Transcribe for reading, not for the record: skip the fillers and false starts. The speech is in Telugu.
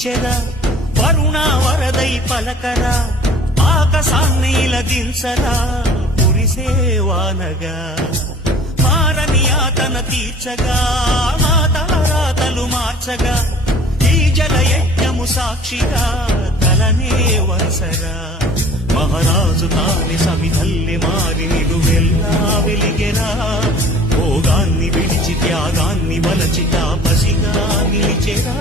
పిలిచెరా వరుణ వరదై పలకరా ఆకాశాన్ని లగించరా కురిసేవానగా మారని ఆతన తీర్చగా మాతారాతలు మార్చగా ఈ జలయజ్ఞము సాక్షిగా తలనే వరసరా మహారాజు కాని సమిధల్లి మారి నిలువెల్లా వెలిగెరా భోగాన్ని విడిచి త్యాగాన్ని వలచి తాపసిగా నిలిచెరా